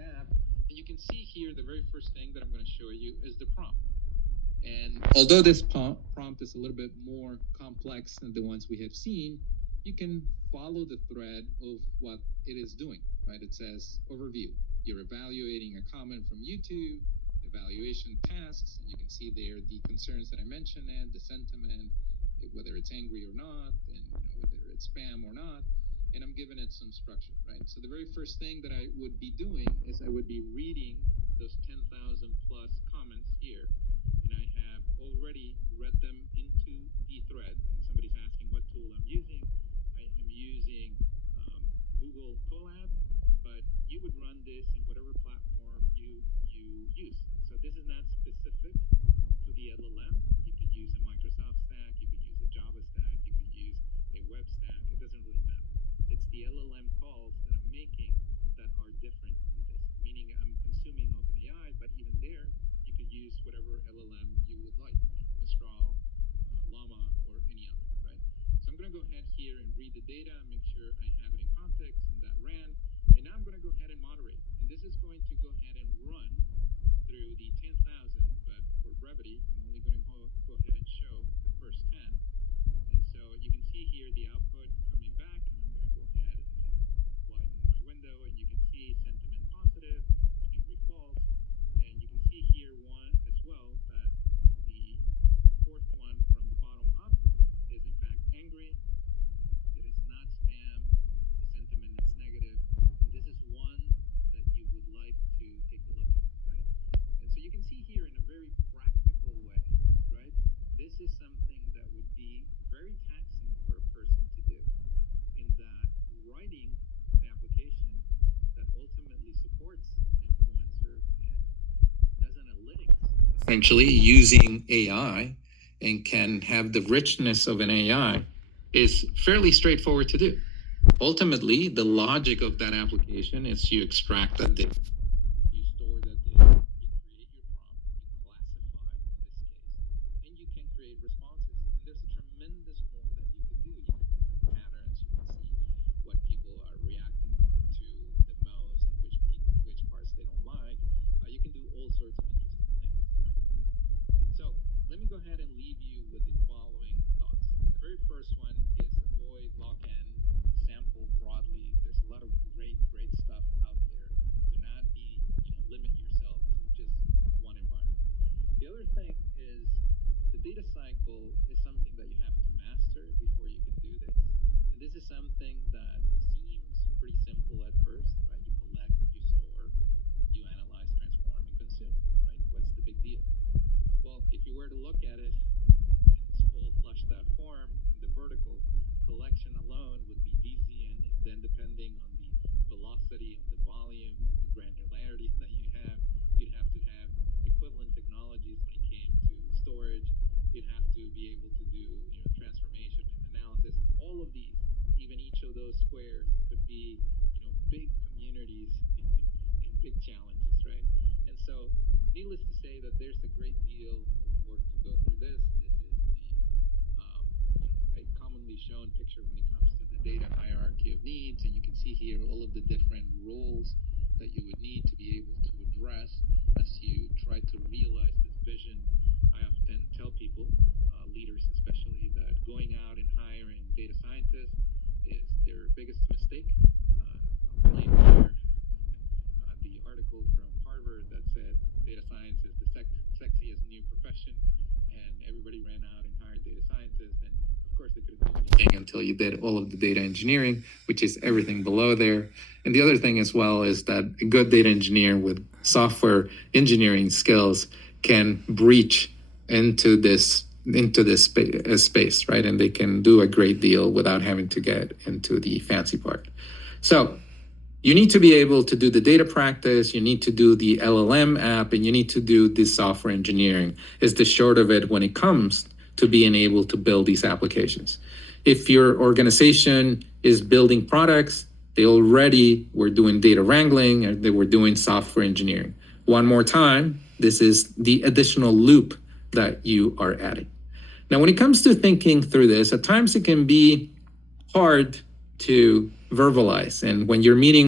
app. And you can see here the very first thing that I'm going to show you is the prompt. And although this prompt is a little bit more complex than the ones we have seen, you can follow the thread of what it is doing, right? It says overview. You're evaluating a comment from YouTube, evaluation tasks, and you can see there the concerns that I mentioned and the sentiment, whether it's angry or not, and whether it's spam or not, and I'm giving it some structure, right? So the very first thing that I would be doing is I would be reading those 10,000 plus comments here, and I have already read them into the thread, and somebody's asking what tool I'm using. I am using Google Colab, but you would run this in whatever platform you use. So this is not specific to the LLM. You could use a Microsoft stack, you could use a Java stack, you could use a web stack. It doesn't really matter. It's the LLM calls that I'm making that are different in this, meaning I'm consuming OpenAI, but even there, you could use whatever LLM you would like, Mistral, Llama, or any other, right? So I'm going to go ahead here and read the data, make sure I have it in context, and that ran. And now I'm going to go ahead and moderate. And this is going to go ahead and run through the 10,000, but for brevity, I'm only going to go ahead and show the first 10. And so you can see here the output coming back, and I'm going to go ahead and widen my window, and you can see sentiment positive, angry false, and you can see here one as well that the fourth one from the bottom up is in fact angry. It is not spam. The sentiment is negative, and this is one that you would like to take a look at, right? And so you can see here in a very practical way, right? This is something that would be very taxing for a person to do, in that writing an application that ultimately supports an influencer and does analytics, essentially using AI, and can have the richness of an AI, is fairly straightforward to do. Ultimately, the logic of that application is you extract that data, you store that data, you create your prompt, you classify in this case, and you can create responses. And there's a tremendous more that you can do. You can pick up patterns, you can see what people are reacting to the most, and which parts they don't like. You can do all sorts of interesting things, right? So let me go ahead and leave you with the following thoughts. The very first one is avoid lock-in, sample broadly. There's a lot of great stuff out there. Do not limit yourself to just one environment. The other thing is the data cycle is something that you have to master before you can do this. And this is something that seems pretty simple at first, right? You collect, you store, you analyze, transform, and consume, right? What's the big deal? Well, if you were to look at it in its full flushed out form, the vertical collection alone would be Bayesian, and then depending on the velocity, on the volume, the granularity that you have, you'd have to have equivalent technologies when it came to storage. You'd have to be able to do transformation and analysis. All of these, even each of those squares, could be big communities and big challenges, right? And so, needless to say that there's a great deal of work to go through this. This is a commonly shown picture when it comes to the data hierarchy of needs, and you can see here all of the different roles that you would need to be able to address as you try to realize this vision. I often tell people, leaders especially, that going out and hiring data scientists is their biggest mistake. I'll blame here the article from Harvard that said data science is the sexiest new profession, and everybody ran out and hired data scientists, and of course they couldn't do anything until you did all of the data engineering, which is everything below there. And the other thing as well is that a good data engineer with software engineering skills can breach into this space, right? And they can do a great deal without having to get into the fancy part. So you need to be able to do the data practice, you need to do the LLM app, and you need to do this software engineering, is the short of it when it comes to being able to build these applications. If your organization is building products, they already were doing data wrangling, and they were doing software engineering. One more time, this is the additional loop that you are adding. Now, when it comes to thinking through this, at times it can be hard to verbalize. And when you're meeting